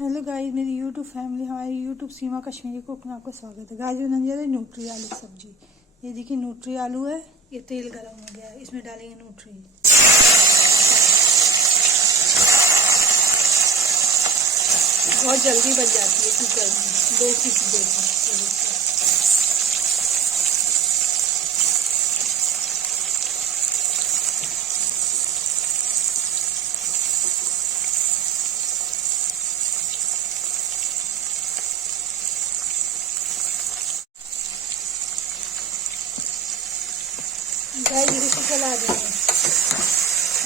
Hello guys, मेरी YouTube family, हमारी YouTube सीमा Kashmiri cook में आपका स्वागत है। गाइस बनाने जा रहे हैं न्यूट्री आलू की सब्जी। ये देखिए न्यूट्री आलू है। ये तेल गरम हो गया है, इसमें डालेंगे न्यूट्री। बहुत जल्दी बन जाती है कुकर में, 2 सीटी देकर। गाइस इसे चला देंगे।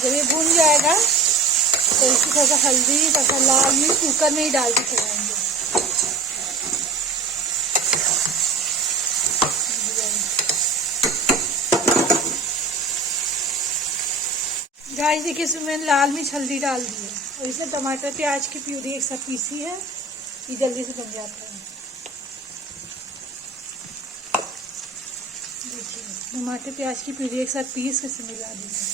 जब ये भून जाएगा तो इसकी थोड़ा सा हल्दी, थोड़ा सा लाल मिर्च कुकर में ही डाल के चलाएंगे। गाइस देखिए, इसमें मैंने लाल मिर्च हल्दी डाल दी है और इसमें टमाटर प्याज की प्यूरी एक साथ पीसी है। ये जल्दी से बन जाता है। देखिए टमाटर प्याज की प्यूरी एक साथ पीस के इसमें मिला दी है।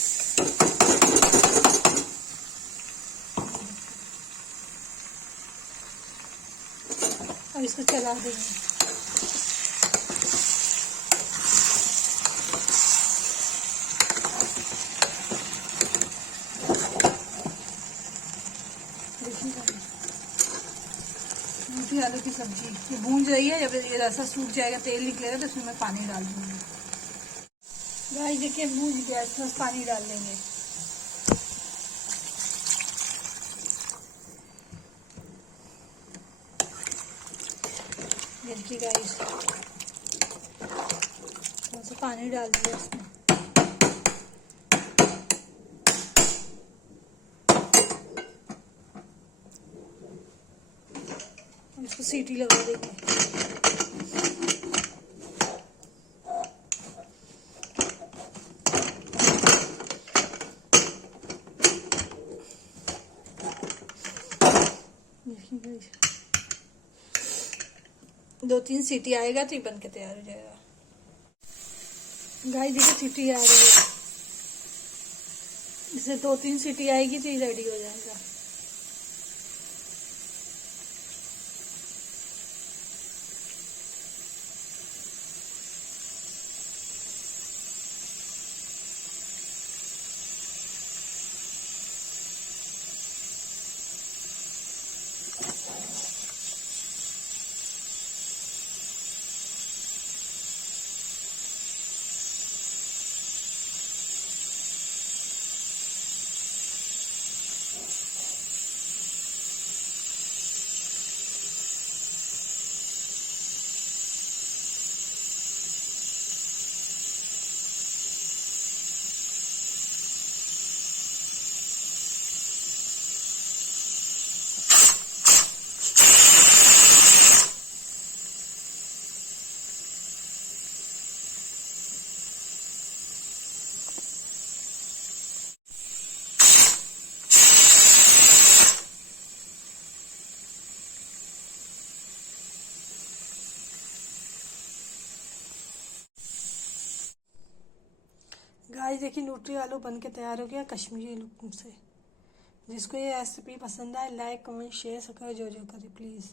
और इसको चला देंगे। न्यूट्री आलू की सब्जी ये भून रही है। जब ये रसा सूख जाएगा, तेल निकलेगा, तो इसमें मैं पानी डाल दूंगी। गाइस देखिए भून गया, इसमें पानी डाल देंगे। देखिए गाइस, थोड़ा सा पानी डाल दिया इसमें। इसको सीटी लगा देंगे। देखिए 2-3 सीटी आएगा तो ये बन के तैयार हो जाएगा। गाइस देखिए सीटी आ रही है। इसे 2-3 सीटी आएगी तो ये रेडी हो जाएगा। गाइस देखिए न्यूट्री आलू बन के तैयार हो गया कश्मीरी लुक से। जिसको ये रेसिपी पसंद आए, लाइक कमेंट शेयर सब्सक्राइब जो करे प्लीज़।